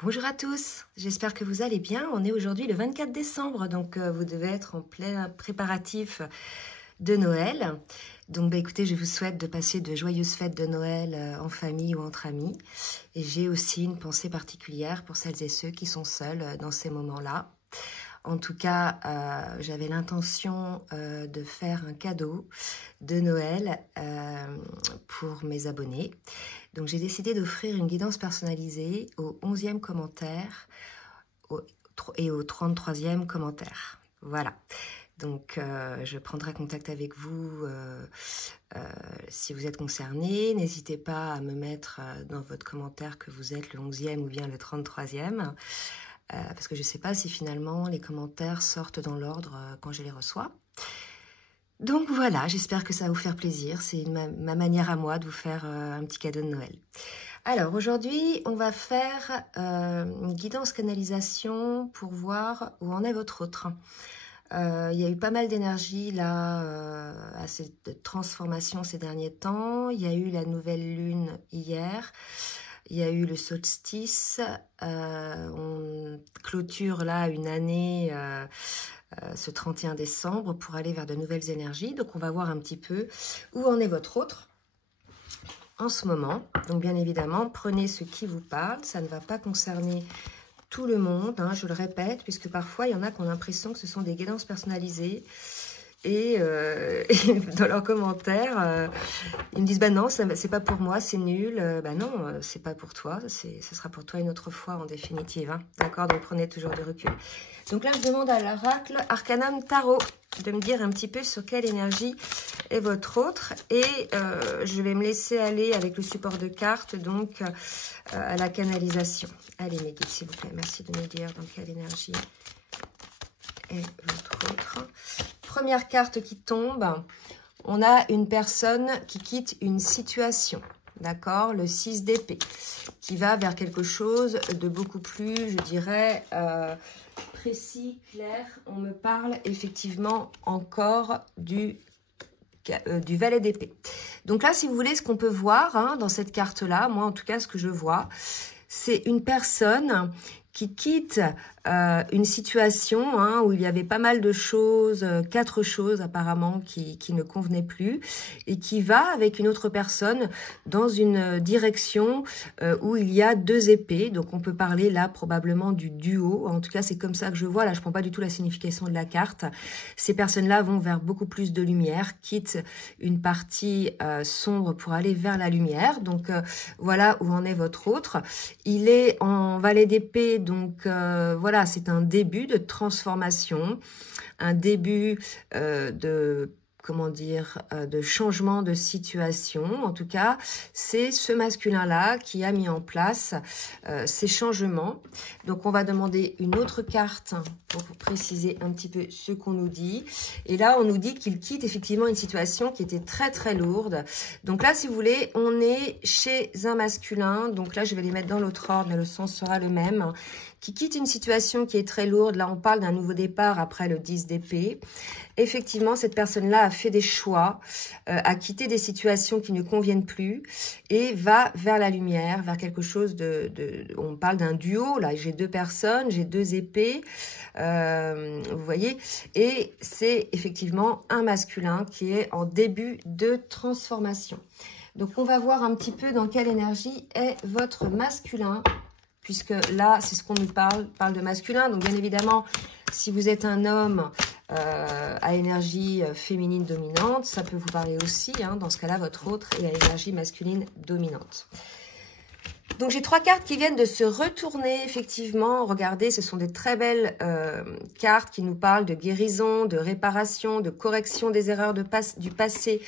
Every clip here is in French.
Bonjour à tous, j'espère que vous allez bien. On est aujourd'hui le 24 décembre, donc vous devez être en plein préparatif de Noël. Donc écoutez, je vous souhaite de passer de joyeuses fêtes de Noël en famille ou entre amis. Et j'ai aussi une pensée particulière pour celles et ceux qui sont seuls dans ces moments-là. En tout cas, j'avais l'intention de faire un cadeau de Noël pour mes abonnés. Donc j'ai décidé d'offrir une guidance personnalisée au 11e commentaire et au 33e commentaire. Voilà. Donc je prendrai contact avec vous si vous êtes concerné. N'hésitez pas à me mettre dans votre commentaire que vous êtes le 11e ou bien le 33e. Parce que je ne sais pas si finalement les commentaires sortent dans l'ordre quand je les reçois. Donc voilà, j'espère que ça va vous faire plaisir. C'est ma manière à moi de vous faire un petit cadeau de Noël. Alors aujourd'hui, on va faire une guidance canalisation pour voir où en est votre autre. Il y a eu pas mal d'énergie là à cette transformation ces derniers temps. Il y a eu la nouvelle lune hier. Il y a eu le solstice, on clôture là une année ce 31 décembre pour aller vers de nouvelles énergies. Donc on va voir un petit peu où en est votre autre en ce moment. Donc bien évidemment, prenez ce qui vous parle, ça ne va pas concerner tout le monde, hein, je le répète, puisque parfois il y en a qui ont l'impression que ce sont des guidances personnalisées. Et dans leurs commentaires, ils me disent « Bah non, c'est pas pour moi, c'est nul. » Bah non, c'est pas pour toi, ce sera pour toi une autre fois en définitive. Hein. D'accord, donc prenez toujours du recul. Donc là, je demande à l'oracle Arcanum Tarot de me dire un petit peu sur quelle énergie est votre autre. Et je vais me laisser aller avec le support de cartes, donc à la canalisation. Allez, mes guides, s'il vous plaît, merci de me dire dans quelle énergie est votre autre. Première carte qui tombe, on a une personne qui quitte une situation, d'accord, le 6 d'épée, qui va vers quelque chose de beaucoup plus, je dirais, précis, clair. On me parle effectivement encore du valet d'épée. Donc là, si vous voulez, ce qu'on peut voir hein, dans cette carte-là, moi en tout cas, ce que je vois, c'est une personne qui quitte une situation hein, où il y avait pas mal de choses, 4 choses apparemment qui ne convenaient plus, et qui va avec une autre personne dans une direction où il y a 2 épées. Donc on peut parler là probablement du duo, en tout cas c'est comme ça que je vois, là je prends pas du tout la signification de la carte. Ces personnes-là vont vers beaucoup plus de lumière, quittent une partie sombre pour aller vers la lumière. Donc voilà où en est votre autre. Il est en valet d'épée, donc voilà, c'est un début de transformation, un début de, comment dire, de changement de situation. En tout cas, c'est ce masculin-là qui a mis en place ces changements. Donc, on va demander une autre carte pour préciser un petit peu ce qu'on nous dit. Et là, on nous dit qu'il quitte effectivement une situation qui était très, très lourde. Donc là, si vous voulez, on est chez un masculin. Donc là, je vais les mettre dans l'autre ordre, mais le sens sera le même. Qui quitte une situation qui est très lourde. Là, on parle d'un nouveau départ après le 10 d'épée. Effectivement, cette personne-là a fait des choix, a quitté des situations qui ne conviennent plus et va vers la lumière, vers quelque chose on parle d'un duo. Là, j'ai 2 personnes, j'ai 2 épées, vous voyez. Et c'est effectivement un masculin qui est en début de transformation. Donc, on va voir un petit peu dans quelle énergie est votre masculin. Puisque là, c'est ce qu'on nous parle de masculin. Donc, bien évidemment, si vous êtes un homme à énergie féminine dominante, ça peut vous parler aussi. Hein, dans ce cas-là, votre autre est à énergie masculine dominante. Donc, j'ai 3 cartes qui viennent de se retourner, effectivement. Regardez, ce sont des très belles cartes qui nous parlent de guérison, de réparation, de correction des erreurs du passé.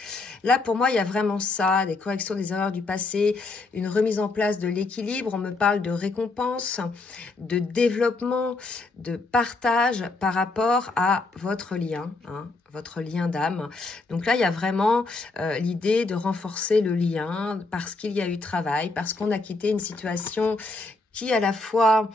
Là, pour moi, il y a vraiment ça, des corrections des erreurs du passé, une remise en place de l'équilibre. On me parle de récompense, de développement, de partage par rapport à votre lien, hein, votre lien d'âme. Donc là, il y a vraiment l'idée de renforcer le lien parce qu'il y a eu travail, parce qu'on a quitté une situation qui à la fois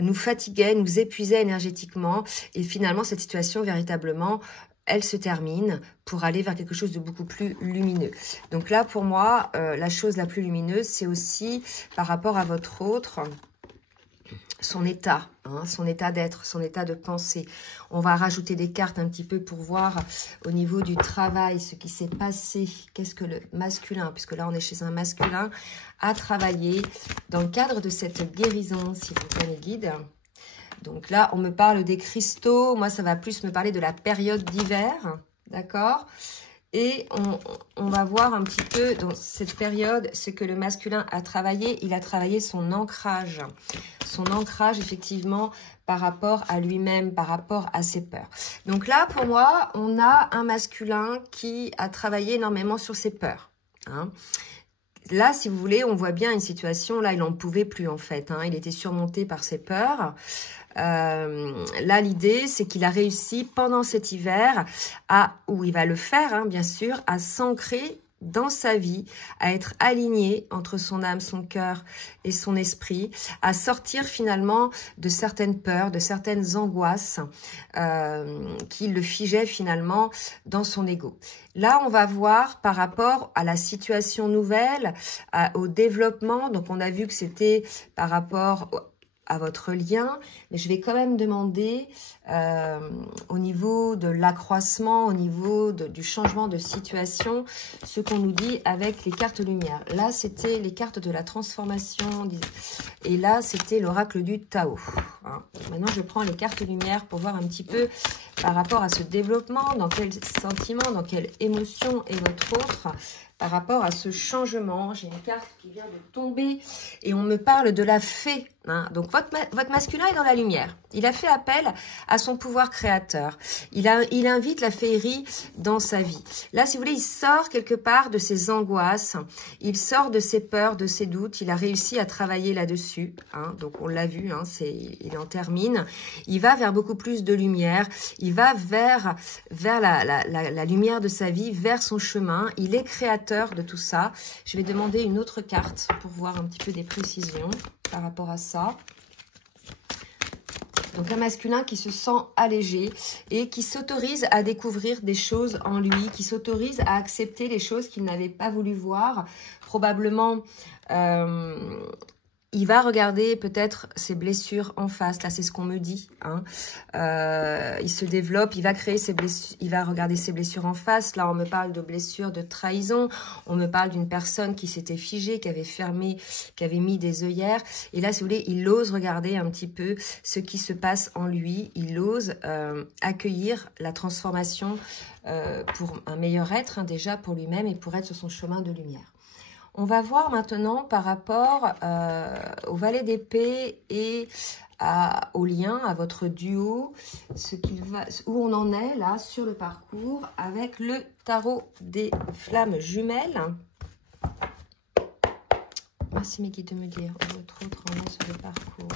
nous fatiguait, nous épuisait énergétiquement et finalement cette situation véritablement elle se termine pour aller vers quelque chose de beaucoup plus lumineux. Donc là pour moi la chose la plus lumineuse c'est aussi par rapport à votre autre. son état, hein, son état d'être, son état de pensée. On va rajouter des cartes un petit peu pour voir au niveau du travail ce qui s'est passé. Qu'est-ce que le masculin, puisque là on est chez un masculin, a travaillé dans le cadre de cette guérison, s'il vous plaît mes guides. Donc là on me parle des cristaux, moi ça va plus me parler de la période d'hiver, d'accord ? Et on va voir un petit peu dans cette période ce que le masculin a travaillé. Il a travaillé son ancrage. Son ancrage, effectivement, par rapport à lui-même, par rapport à ses peurs. Donc là, pour moi, on a un masculin qui a travaillé énormément sur ses peurs. Hein. Là, si vous voulez, on voit bien une situation, là, il n'en pouvait plus, en fait. Hein. Il était surmonté par ses peurs. Là, l'idée, c'est qu'il a réussi pendant cet hiver où il va le faire, hein, bien sûr, à s'ancrer dans sa vie, à être aligné entre son âme, son cœur et son esprit, à sortir finalement de certaines peurs, de certaines angoisses qui le figeaient finalement dans son ego. Là, on va voir par rapport à la situation nouvelle, au développement. Donc, on a vu que c'était par rapport à votre lien, mais je vais quand même demander au niveau de l'accroissement, au niveau du changement de situation, ce qu'on nous dit avec les cartes lumière. Là, c'était les cartes de la transformation, et là, c'était l'oracle du Tao. Hein. Maintenant, je prends les cartes lumière pour voir un petit peu par rapport à ce développement, dans quel sentiment, dans quelle émotion est votre autre, par rapport à ce changement. J'ai une carte qui vient de tomber et on me parle de la fée. Hein. Donc, votre masculin est dans la lumière. Il a fait appel à son pouvoir créateur. Il invite la féerie dans sa vie. Là, si vous voulez, il sort quelque part de ses angoisses. Il sort de ses peurs, de ses doutes. Il a réussi à travailler là-dessus. Hein. Donc, on l'a vu, hein, il en termine. Il va vers beaucoup plus de lumière. Il va vers la lumière de sa vie, vers son chemin. Il est créateur de tout ça. Je vais demander une autre carte pour voir un petit peu des précisions par rapport à ça. Donc un masculin qui se sent allégé et qui s'autorise à découvrir des choses en lui, qui s'autorise à accepter les choses qu'il n'avait pas voulu voir. Probablement, il va regarder peut-être ses blessures en face. Là, c'est ce qu'on me dit. Hein. Il se développe, il va créer ses blessures, il va regarder ses blessures en face. Là, on me parle de blessures, de trahison. On me parle d'une personne qui s'était figée, qui avait fermé, qui avait mis des œillères. Et là, si vous voulez, il ose regarder un petit peu ce qui se passe en lui. Il ose accueillir la transformation pour un meilleur être, hein, déjà pour lui-même et pour être sur son chemin de lumière. On va voir maintenant par rapport au valet d'épée et au lien, à votre duo, où on en est là sur le parcours avec le tarot des flammes jumelles. Merci mes guides de me dire où votre autre en est sur le parcours.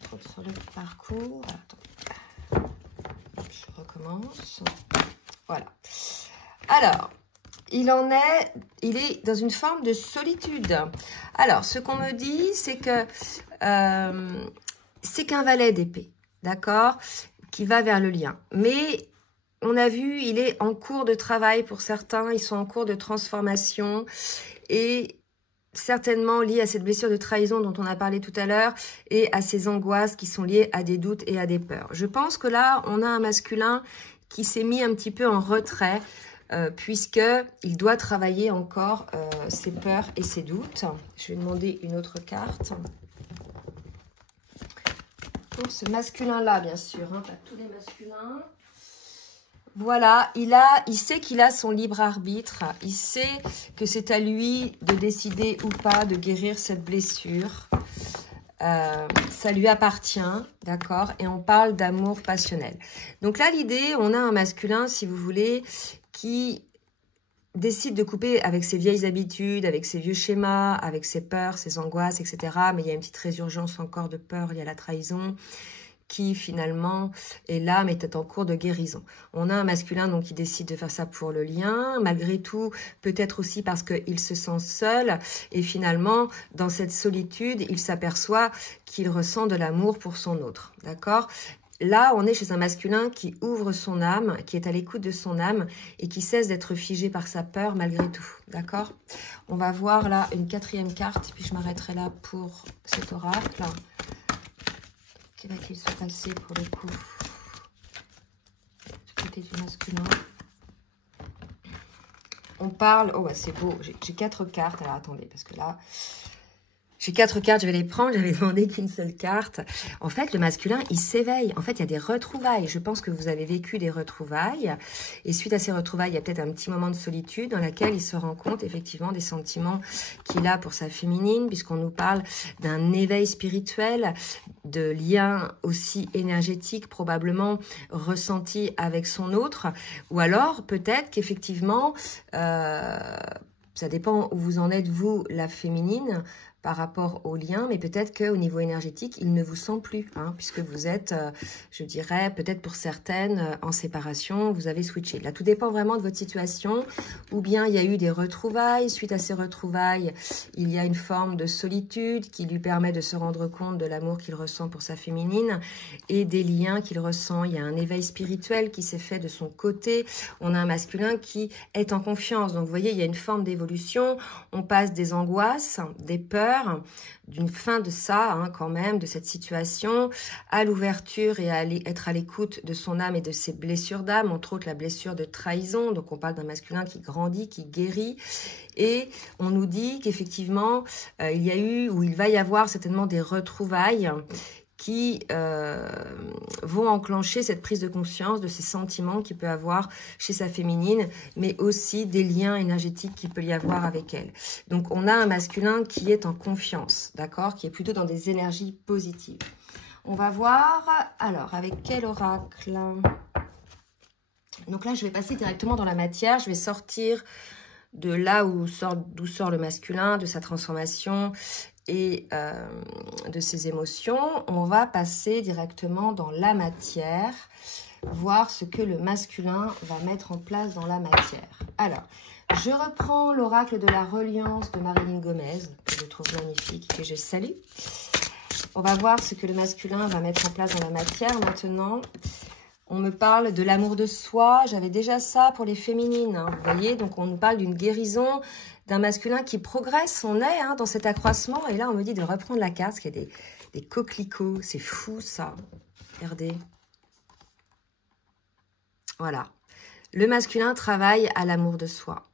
Votre autre sur le parcours. Attends. Je recommence. Voilà. Alors, il est dans une forme de solitude. Alors, ce qu'on me dit, c'est que c'est qu'un valet d'épée, d'accord, qui va vers le lien. Mais on a vu, il est en cours de travail pour certains, ils sont en cours de transformation et certainement lié à cette blessure de trahison dont on a parlé tout à l'heure et à ces angoisses qui sont liées à des doutes et à des peurs. Je pense que là, on a un masculin qui s'est mis un petit peu en retrait, puisqu'il doit travailler encore ses peurs et ses doutes. Je vais demander une autre carte. Pour ce masculin-là, bien sûr, hein, pas tous les masculins. Voilà, il sait qu'il a son libre arbitre. Il sait que c'est à lui de décider ou pas de guérir cette blessure. Ça lui appartient, d'accord? Et on parle d'amour passionnel. Donc là, l'idée, on a un masculin, si vous voulez, qui décide de couper avec ses vieilles habitudes, avec ses vieux schémas, avec ses peurs, ses angoisses, etc. Mais il y a une petite résurgence encore de peur, il y a la trahison qui finalement est là, mais est en cours de guérison. On a un masculin donc qui décide de faire ça pour le lien, malgré tout, peut-être aussi parce qu'il se sent seul, et finalement, dans cette solitude, il s'aperçoit qu'il ressent de l'amour pour son autre, d'accord ? là, on est chez un masculin qui ouvre son âme, qui est à l'écoute de son âme et qui cesse d'être figé par sa peur malgré tout. D'accord? On va voir là une 4e carte, puis je m'arrêterai là pour cet oracle. Qu'est-ce qui va-t-il se passer pour le coup du côté du masculin? On parle... Oh, bah, c'est beau. J'ai 4 cartes. Alors, attendez, parce que là... J'ai 4 cartes, je vais les prendre, j'avais demandé qu'une seule carte. En fait, le masculin, il s'éveille. En fait, il y a des retrouvailles. Je pense que vous avez vécu des retrouvailles. Et suite à ces retrouvailles, il y a peut-être un petit moment de solitude dans lequel il se rend compte effectivement des sentiments qu'il a pour sa féminine, puisqu'on nous parle d'un éveil spirituel, de liens aussi énergétiques probablement ressentis avec son autre. Ou alors, peut-être qu'effectivement, ça dépend où vous en êtes, vous, la féminine, par rapport au lien, mais peut-être qu'au niveau énergétique, il ne vous sent plus, hein, puisque vous êtes, je dirais, peut-être pour certaines, en séparation, vous avez switché. Là, tout dépend vraiment de votre situation, ou bien il y a eu des retrouvailles. Suite à ces retrouvailles, il y a une forme de solitude qui lui permet de se rendre compte de l'amour qu'il ressent pour sa féminine et des liens qu'il ressent. Il y a un éveil spirituel qui s'est fait de son côté. On a un masculin qui est en confiance. Donc, vous voyez, il y a une forme d'évolution. On passe des angoisses, des peurs, d'une fin de ça, hein, quand même, de cette situation, à l'ouverture et à être à l'écoute de son âme et de ses blessures d'âme, entre autres la blessure de trahison. Donc on parle d'un masculin qui grandit, qui guérit, et on nous dit qu'effectivement, il y a eu, ou il va y avoir certainement des retrouvailles qui vont enclencher cette prise de conscience de ces sentiments qu'il peut avoir chez sa féminine, mais aussi des liens énergétiques qu'il peut y avoir avec elle. Donc, on a un masculin qui est en confiance, d'accord? Qui est plutôt dans des énergies positives. On va voir, alors, avec quel oracle? Donc là, je vais passer directement dans la matière. Je vais sortir de là d'où sort le masculin, de sa transformation et de ses émotions. On va passer directement dans la matière, voir ce que le masculin va mettre en place dans la matière. Alors, je reprends l'oracle de la reliance de Marilyn Gomez, que je trouve magnifique et que je salue. On va voir ce que le masculin va mettre en place dans la matière maintenant. On me parle de l'amour de soi. J'avais déjà ça pour les féminines, hein, vous voyez. Donc, on nous parle d'une guérison, d'un masculin qui progresse. On est dans cet accroissement. Et là, on me dit de reprendre la carte, parce qu'il y a des coquelicots. C'est fou, ça. Regardez. Voilà. Le masculin travaille à l'amour de soi.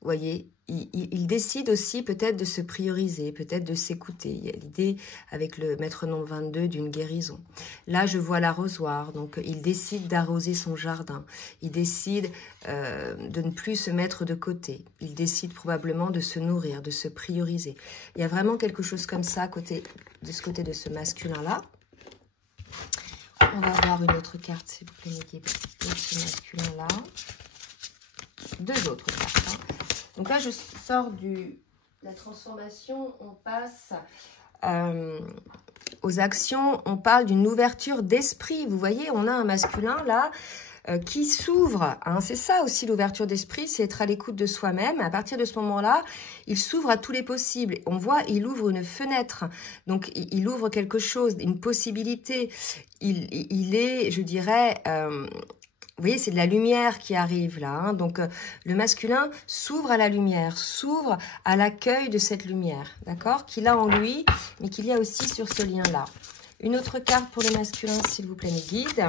Vous voyez, il décide aussi peut-être de se prioriser, peut-être de s'écouter. Il y a l'idée avec le maître nombre 22 d'une guérison. Là, je vois l'arrosoir, donc il décide d'arroser son jardin. Il décide de ne plus se mettre de côté. Il décide probablement de se nourrir, de se prioriser. Il y a vraiment quelque chose comme ça de ce côté de ce masculin-là. On va voir une autre carte, s'il vous plaît, pour ce masculin-là. 2 autres cartes, hein. Donc là, je sors de la transformation, on passe aux actions, on parle d'une ouverture d'esprit. Vous voyez, on a un masculin là qui s'ouvre. Hein. C'est ça aussi l'ouverture d'esprit, c'est être à l'écoute de soi-même. À partir de ce moment-là, il s'ouvre à tous les possibles. On voit, il ouvre une fenêtre. Donc, il ouvre quelque chose, une possibilité. Il est, je dirais... vous voyez, c'est de la lumière qui arrive là. Hein. Donc, le masculin s'ouvre à la lumière, s'ouvre à l'accueil de cette lumière, d'accord? Qu'il a en lui, mais qu'il y a aussi sur ce lien-là. Une autre carte pour le masculin, s'il vous plaît, mes guides.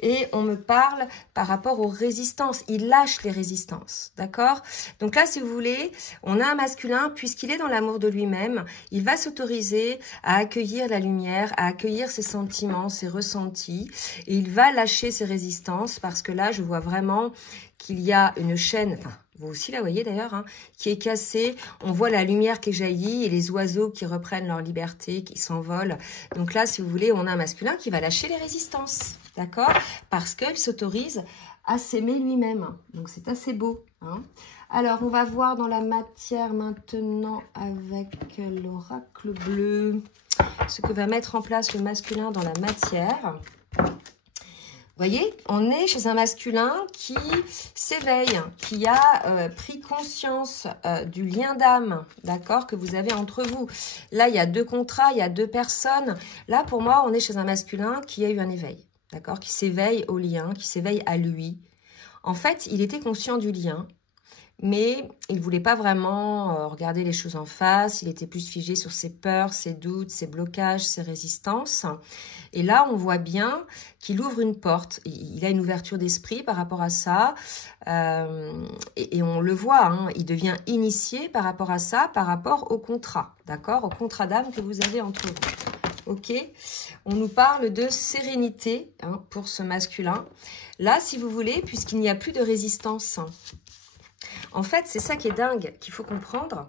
Et on me parle par rapport aux résistances. Il lâche les résistances, d'accord? Donc là, si vous voulez, on a un masculin, puisqu'il est dans l'amour de lui-même, il va s'autoriser à accueillir la lumière, à accueillir ses sentiments, ses ressentis. Et il va lâcher ses résistances, parce que là, je vois vraiment qu'il y a une chaîne... Enfin, vous aussi la voyez d'ailleurs, hein, qui est cassée. On voit la lumière qui jaillit et les oiseaux qui reprennent leur liberté, qui s'envolent. Donc là, si vous voulez, on a un masculin qui va lâcher les résistances, d'accord? Parce qu'il s'autorise à s'aimer lui-même. Donc c'est assez beau. Hein. Alors, on va voir dans la matière maintenant avec l'oracle bleu ce que va mettre en place le masculin dans la matière. Vous voyez, on est chez un masculin qui s'éveille, qui a pris conscience du lien d'âme, d'accord, que vous avez entre vous. Là, il y a 2 contrats, il y a 2 personnes. Là, pour moi, on est chez un masculin qui a eu un éveil. d'accord, qui s'éveille au lien, qui s'éveille à lui. En fait, il était conscient du lien, mais il ne voulait pas vraiment regarder les choses en face. Il était plus figé sur ses peurs, ses doutes, ses blocages, ses résistances. Et là, on voit bien qu'il ouvre une porte. Il a une ouverture d'esprit par rapport à ça. Et on le voit, hein, il devient initié par rapport à ça, par rapport au contrat, d'accord, au contrat d'âme que vous avez entre vous. Ok, on nous parle de sérénité, hein, pour ce masculin. Là, si vous voulez, puisqu'il n'y a plus de résistance. En fait, c'est ça qui est dingue, qu'il faut comprendre.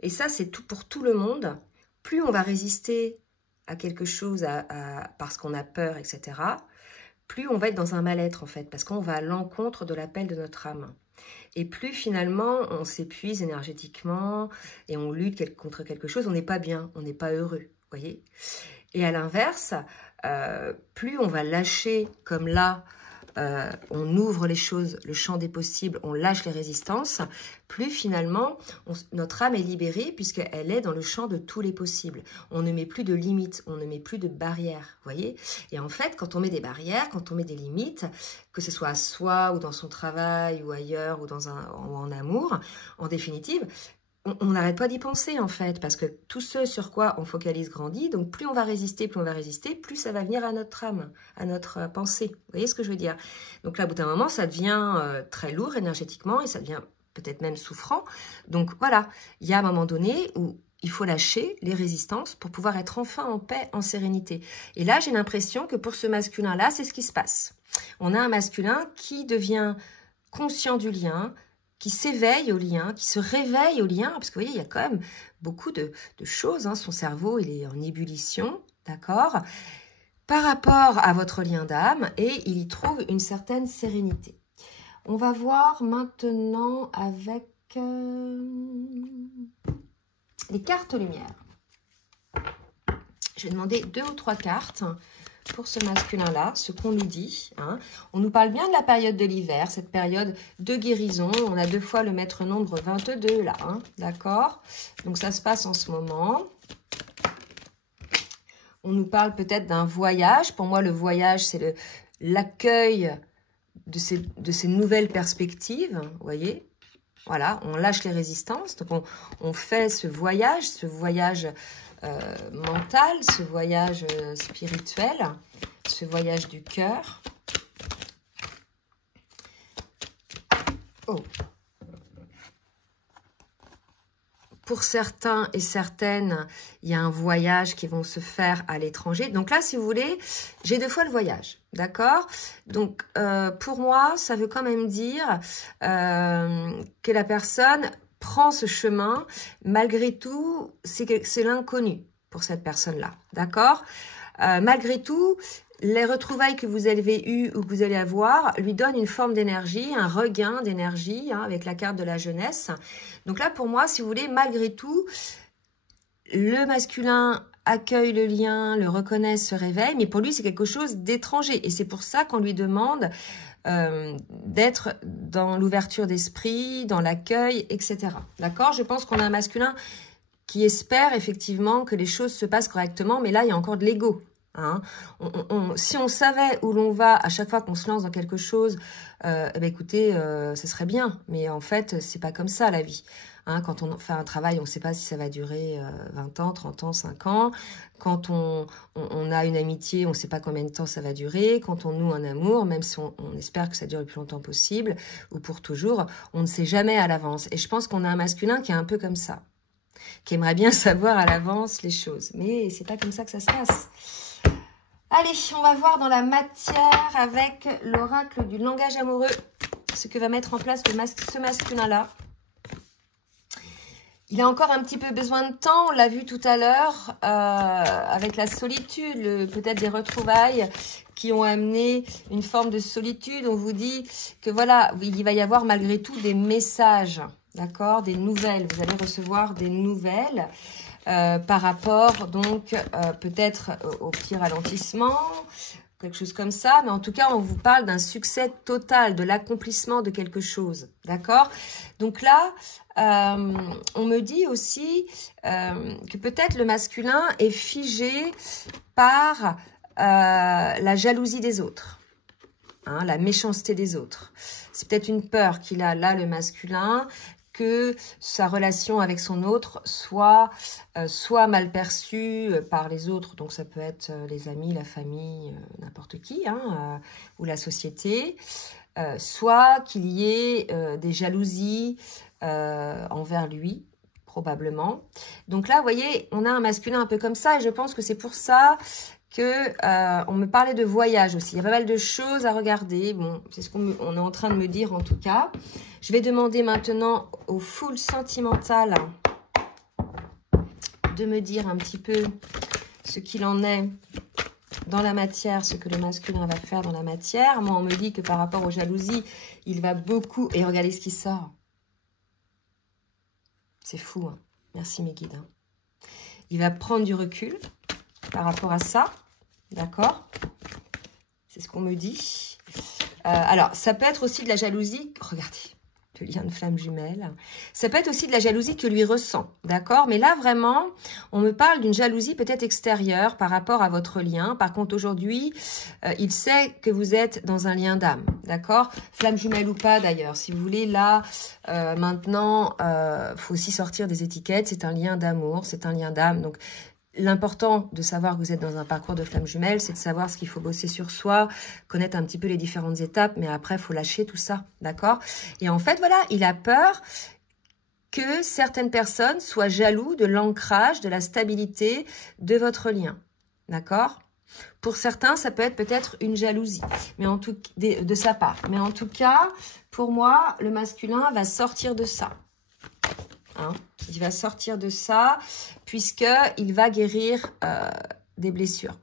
Et ça, c'est tout pour tout le monde. Plus on va résister à quelque chose parce qu'on a peur, etc., plus on va être dans un mal-être, en fait, parce qu'on va à l'encontre de l'appel de notre âme. Et plus, finalement, on s'épuise énergétiquement et on lutte contre quelque chose, on n'est pas bien, on n'est pas heureux, vous voyez. Et à l'inverse, plus on va lâcher, comme là, on ouvre les choses, le champ des possibles, on lâche les résistances, plus finalement notre âme est libérée puisqu'elle est dans le champ de tous les possibles. On ne met plus de limites, on ne met plus de barrières, voyez. Et en fait, quand on met des barrières, quand on met des limites, que ce soit à soi ou dans son travail ou ailleurs ou ou en amour, en définitive, on n'arrête pas d'y penser en fait, parce que tout ce sur quoi on focalise grandit, donc plus on va résister, plus ça va venir à notre âme, à notre pensée. Vous voyez ce que je veux dire? Donc là, au bout d'un moment, ça devient très lourd énergétiquement et ça devient peut-être même souffrant. Donc voilà, il y a un moment donné où il faut lâcher les résistances pour pouvoir être enfin en paix, en sérénité. Et là, j'ai l'impression que pour ce masculin-là, c'est ce qui se passe. On a un masculin qui devient conscient du lien, qui s'éveille au lien, qui se réveille au lien, parce que vous voyez, il y a quand même beaucoup de choses, hein. Son cerveau, il est en ébullition, d'accord, par rapport à votre lien d'âme, et il y trouve une certaine sérénité. On va voir maintenant avec les cartes lumière. Je vais demander 2 ou 3 cartes pour ce masculin-là, ce qu'on nous dit. Hein. On nous parle bien de la période de l'hiver, cette période de guérison. On a 2 fois le maître nombre 22 là, hein, d'accord? Donc ça se passe en ce moment. On nous parle peut-être d'un voyage. Pour moi, le voyage, c'est l'accueil de ces nouvelles perspectives, vous voyez? Voilà, on lâche les résistances. Donc on fait ce voyage mental, ce voyage spirituel, ce voyage du cœur. Oh. Pour certains et certaines, il y a un voyage qui vont se faire à l'étranger. Donc là, si vous voulez, j'ai 2 fois le voyage, d'accord? Donc, pour moi, ça veut quand même dire que la personne prend ce chemin. Malgré tout, c'est l'inconnu pour cette personne-là, d'accord? Malgré tout, les retrouvailles que vous avez eues ou que vous allez avoir lui donnent une forme d'énergie, un regain d'énergie, hein, avec la carte de la jeunesse. Donc là, pour moi, si vous voulez, malgré tout, le masculin accueille le lien, le reconnaît, se réveille, mais pour lui, c'est quelque chose d'étranger. Et c'est pour ça qu'on lui demande d'être dans l'ouverture d'esprit, dans l'accueil, etc. D'accord? Je pense qu'on a un masculin qui espère effectivement que les choses se passent correctement, mais là, il y a encore de l'ego. Hein. Si on savait où l'on va à chaque fois qu'on se lance dans quelque chose, eh ben écoutez, ce serait bien. Mais en fait, c'est pas comme ça la vie. Hein, quand on fait un travail, on ne sait pas si ça va durer 20 ans, 30 ans, 5 ans. Quand on a une amitié, on ne sait pas combien de temps ça va durer. Quand on noue un amour, même si on espère que ça dure le plus longtemps possible ou pour toujours, on ne sait jamais à l'avance. Et je pense qu'on a un masculin qui est un peu comme ça, qui aimerait bien savoir à l'avance les choses. Mais c'est pas comme ça que ça se passe. Allez, on va voir dans la matière avec l'oracle du langage amoureux ce que va mettre en place ce masculin-là. Il a encore un petit peu besoin de temps, on l'a vu tout à l'heure, avec la solitude, peut-être des retrouvailles qui ont amené une forme de solitude. On vous dit que voilà, il va y avoir malgré tout des messages, d'accord, des nouvelles. Vous allez recevoir des nouvelles par rapport donc peut-être au petit ralentissement, quelque chose comme ça, mais en tout cas, on vous parle d'un succès total, de l'accomplissement de quelque chose, d'accord? Donc là, on me dit aussi que peut-être le masculin est figé par la jalousie des autres, hein, la méchanceté des autres. C'est peut-être une peur qu'il a là, le masculin, que sa relation avec son autre soit mal perçue par les autres. Donc ça peut être les amis, la famille, n'importe qui, hein, ou la société. Soit qu'il y ait des jalousies envers lui, probablement. Donc là, vous voyez, on a un masculin un peu comme ça, et je pense que c'est pour ça que on me parlait de voyage aussi. Il y a pas mal de choses à regarder. Bon, c'est ce qu'on est en train de me dire en tout cas. Je vais demander maintenant au full sentimental de me dire un petit peu ce qu'il en est dans la matière, ce que le masculin va faire dans la matière. Moi, on me dit que par rapport aux jalousies, il va beaucoup... Et regardez ce qui sort. C'est fou, hein. Merci mes guides. Hein. Il va prendre du recul par rapport à ça. D'accord? C'est ce qu'on me dit. Alors, ça peut être aussi de la jalousie. Regardez, le lien de flamme jumelle. Ça peut être aussi de la jalousie que lui ressent. D'accord? Mais là, vraiment, on me parle d'une jalousie peut-être extérieure par rapport à votre lien. Par contre, aujourd'hui, il sait que vous êtes dans un lien d'âme. D'accord? Flamme jumelle ou pas, d'ailleurs. Si vous voulez, là, maintenant, faut aussi sortir des étiquettes. C'est un lien d'amour, c'est un lien d'âme. Donc, l'important de savoir que vous êtes dans un parcours de flamme jumelle, c'est de savoir ce qu'il faut bosser sur soi, connaître un petit peu les différentes étapes, mais après, il faut lâcher tout ça, d'accord? Et en fait, voilà, il a peur que certaines personnes soient jaloux de l'ancrage, de la stabilité de votre lien, d'accord? Pour certains, ça peut être peut-être une jalousie, mais en tout de sa part. Mais en tout cas, pour moi, le masculin va sortir de ça. Hein, il va sortir de ça puisqu'il va guérir des blessures.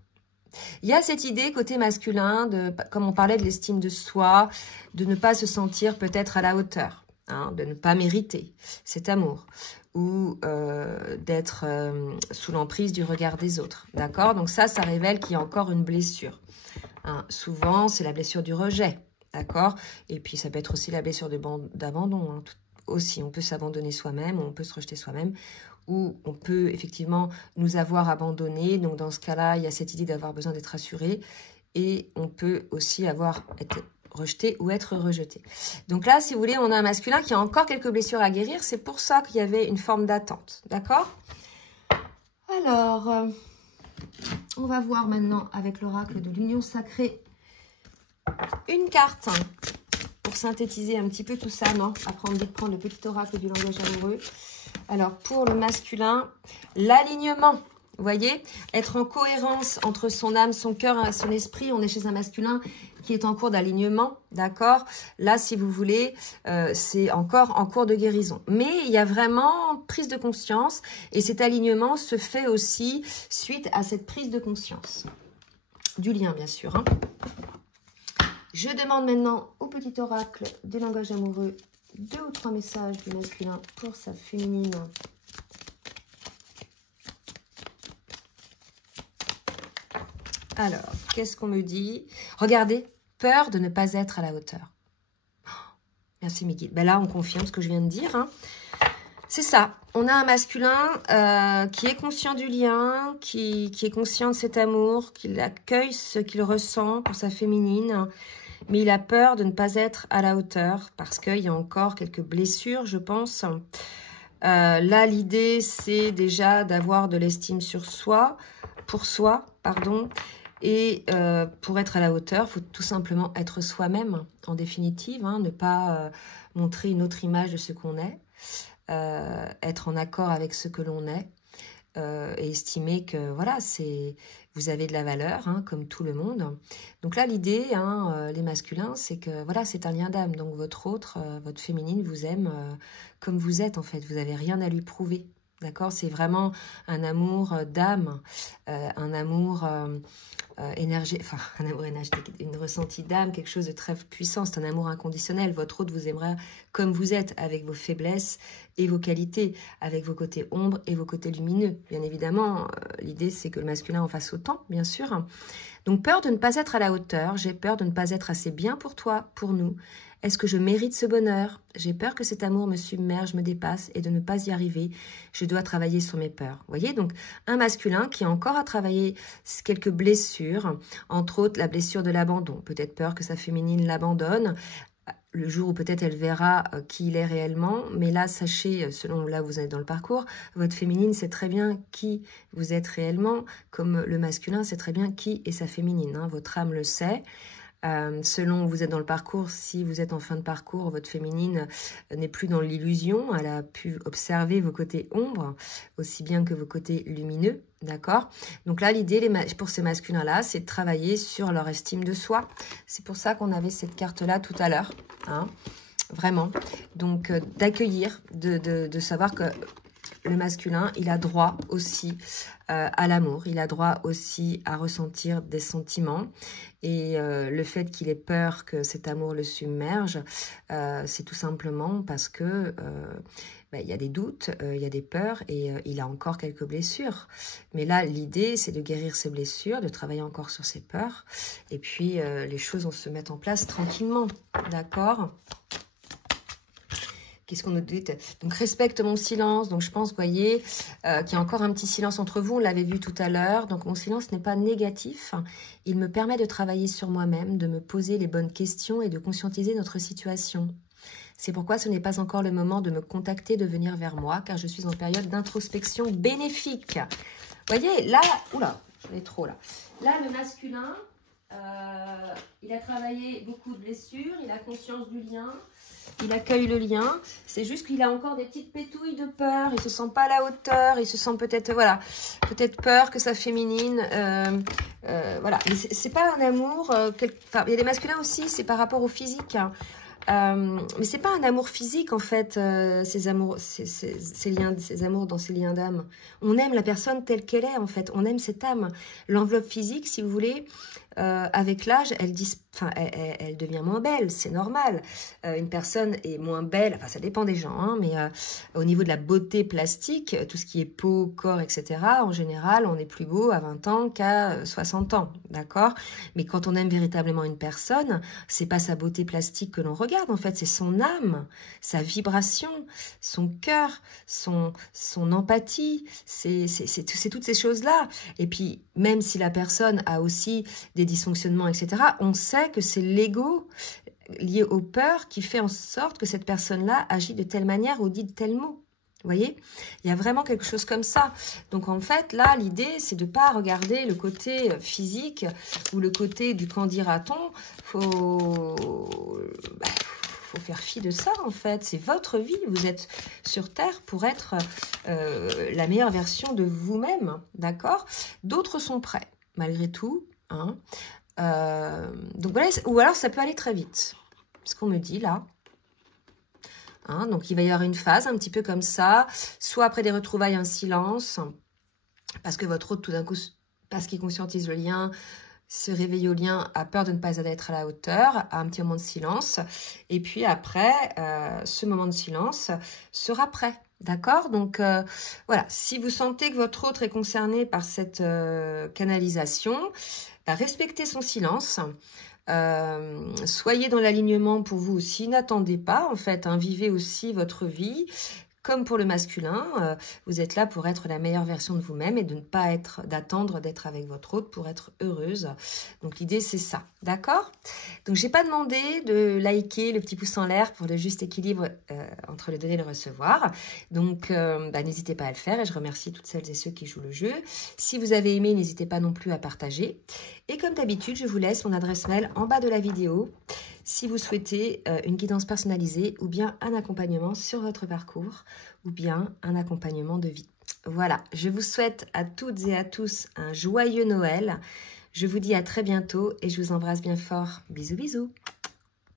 Il y a cette idée côté masculin, comme on parlait de l'estime de soi, de ne pas se sentir peut-être à la hauteur, hein, de ne pas mériter cet amour ou d'être sous l'emprise du regard des autres. D'accord? Donc ça révèle qu'il y a encore une blessure. Hein, souvent, c'est la blessure du rejet. D'accord? Et puis ça peut être aussi la blessure d'abandon, hein, aussi, on peut s'abandonner soi-même, on peut se rejeter soi-même, ou on peut effectivement nous avoir abandonnés. Donc dans ce cas-là, il y a cette idée d'avoir besoin d'être assuré, et on peut aussi être rejeté ou être rejeté. Donc là, si vous voulez, on a un masculin qui a encore quelques blessures à guérir. C'est pour ça qu'il y avait une forme d'attente. D'accord? Alors, on va voir maintenant avec l'oracle de l'union sacrée une carte pour synthétiser un petit peu tout ça, non? Après, on me dit de prendre le petit oracle du langage amoureux. Alors, pour le masculin, l'alignement. Vous voyez? Être en cohérence entre son âme, son cœur et son esprit. On est chez un masculin qui est en cours d'alignement, d'accord? Là, si vous voulez, c'est encore en cours de guérison. Mais il y a vraiment prise de conscience. Et cet alignement se fait aussi suite à cette prise de conscience. Du lien, bien sûr, hein. Je demande maintenant au petit oracle du langage amoureux 2 ou 3 messages du masculin pour sa féminine. Alors, qu'est-ce qu'on me dit? Regardez, peur de ne pas être à la hauteur. Merci mes guides. Ben là, on confirme ce que je viens de dire. Hein. C'est ça. On a un masculin qui est conscient du lien, qui est conscient de cet amour, qui accueille ce qu'il ressent pour sa féminine. Mais il a peur de ne pas être à la hauteur parce qu'il y a encore quelques blessures, je pense. Là, l'idée, c'est déjà d'avoir de l'estime pour soi, pardon. Et pour être à la hauteur, il faut tout simplement être soi-même, en définitive. Hein, ne pas montrer une autre image de ce qu'on est. Être en accord avec ce que l'on est. Et estimer que voilà, vous avez de la valeur, hein, comme tout le monde. Donc là, l'idée, hein, les masculins, c'est que voilà, c'est un lien d'âme. Donc votre féminine vous aime comme vous êtes en fait. Vous n'avez rien à lui prouver, d'accord? C'est vraiment un amour d'âme, un amour énergétique, une ressentie d'âme, quelque chose de très puissant. C'est un amour inconditionnel. Votre autre vous aimera comme vous êtes, avec vos faiblesses et vos qualités, avec vos côtés ombres et vos côtés lumineux. Bien évidemment, l'idée c'est que le masculin en fasse autant, bien sûr. Donc peur de ne pas être à la hauteur, j'ai peur de ne pas être assez bien pour toi, pour nous. Est-ce que je mérite ce bonheur? J'ai peur que cet amour me submerge, me dépasse et de ne pas y arriver. Je dois travailler sur mes peurs. Vous voyez, donc un masculin qui a encore à travailler quelques blessures, entre autres la blessure de l'abandon. Peut-être peur que sa féminine l'abandonne, le jour où peut-être elle verra qui il est réellement. Mais là, sachez, selon là où vous êtes dans le parcours, votre féminine sait très bien qui vous êtes réellement, comme le masculin sait très bien qui est sa féminine. Hein. Votre âme le sait. Selon où vous êtes dans le parcours, si vous êtes en fin de parcours, votre féminine n'est plus dans l'illusion, elle a pu observer vos côtés ombres, aussi bien que vos côtés lumineux, d'accord? Donc là, l'idée pour ces masculins-là, c'est de travailler sur leur estime de soi. C'est pour ça qu'on avait cette carte-là tout à l'heure, hein, vraiment. Donc, d'accueillir, de savoir que le masculin, il a droit aussi à l'amour, il a droit aussi à ressentir des sentiments. Et le fait qu'il ait peur que cet amour le submerge, c'est tout simplement parce que il y a des doutes, il y a des peurs et il a encore quelques blessures. Mais là, l'idée, c'est de guérir ses blessures, de travailler encore sur ses peurs. Et puis, les choses vont se mettre en place tranquillement, d'accord ? Qu'est-ce qu'on nous dit? Donc, respecte mon silence. Donc, je pense, vous voyez, qu'il y a encore un petit silence entre vous. On l'avait vu tout à l'heure. Donc, mon silence n'est pas négatif. Il me permet de travailler sur moi-même, de me poser les bonnes questions et de conscientiser notre situation. C'est pourquoi ce n'est pas encore le moment de me contacter, de venir vers moi, car je suis en période d'introspection bénéfique. Vous voyez, là, oula, j'en ai trop là. Là, le masculin, il a travaillé beaucoup de blessures, il a conscience du lien. Il accueille le lien, c'est juste qu'il a encore des petites pétouilles de peur, il se sent pas à la hauteur, il se sent peut-être, voilà, peut-être peur que sa féminine, voilà, mais c'est pas un amour, enfin, il y a des masculins aussi, c'est par rapport au physique, hein. Mais c'est pas un amour physique en fait, ces amours dans ces liens d'âme. On aime la personne telle qu'elle est en fait, on aime cette âme. L'enveloppe physique, si vous voulez, avec l'âge, elle devient moins belle, c'est normal. Une personne est moins belle, enfin ça dépend des gens, hein, mais au niveau de la beauté plastique, tout ce qui est peau, corps, etc., en général, on est plus beau à 20 ans qu'à 60 ans, d'accord? Mais quand on aime véritablement une personne, c'est pas sa beauté plastique que l'on regarde, en fait, c'est son âme, sa vibration, son cœur, son empathie, c'est toutes ces choses-là. Et puis, même si la personne a aussi des dysfonctionnements, etc., on sait que c'est l'ego lié aux peurs qui fait en sorte que cette personne-là agit de telle manière ou dit de tels mots. Vous voyez, il y a vraiment quelque chose comme ça. Donc en fait, là, l'idée, c'est de ne pas regarder le côté physique ou le côté du qu'en dira-t-on. Faut faire fi de ça, en fait. C'est votre vie. Vous êtes sur Terre pour être la meilleure version de vous-même, d'accord? D'autres sont prêts, malgré tout. Hein. Donc voilà, ou alors ça peut aller très vite. Ce qu'on me dit là. Hein, donc il va y avoir une phase un petit peu comme ça, soit après des retrouvailles, un silence, parce que votre hôte tout d'un coup, parce qu'il conscientise le lien, se réveille au lien, a peur de ne pas être à la hauteur, a un petit moment de silence, et puis après, ce moment de silence sera prêt. D'accord? Donc, voilà, si vous sentez que votre autre est concerné par cette canalisation, respectez son silence. Soyez dans l'alignement pour vous aussi. N'attendez pas, en fait. Hein, vivez aussi votre vie. Comme pour le masculin, vous êtes là pour être la meilleure version de vous-même et de ne pas d'attendre d'être avec votre autre pour être heureuse. Donc l'idée c'est ça, d'accord? Donc j'ai pas demandé de liker le petit pouce en l'air pour le juste équilibre entre le donner et le recevoir. Donc n'hésitez pas à le faire et je remercie toutes celles et ceux qui jouent le jeu. Si vous avez aimé, n'hésitez pas non plus à partager. Et comme d'habitude, je vous laisse mon adresse mail en bas de la vidéo. Si vous souhaitez une guidance personnalisée ou bien un accompagnement sur votre parcours ou bien un accompagnement de vie. Voilà, je vous souhaite à toutes et à tous un joyeux Noël. Je vous dis à très bientôt et je vous embrasse bien fort. Bisous, bisous.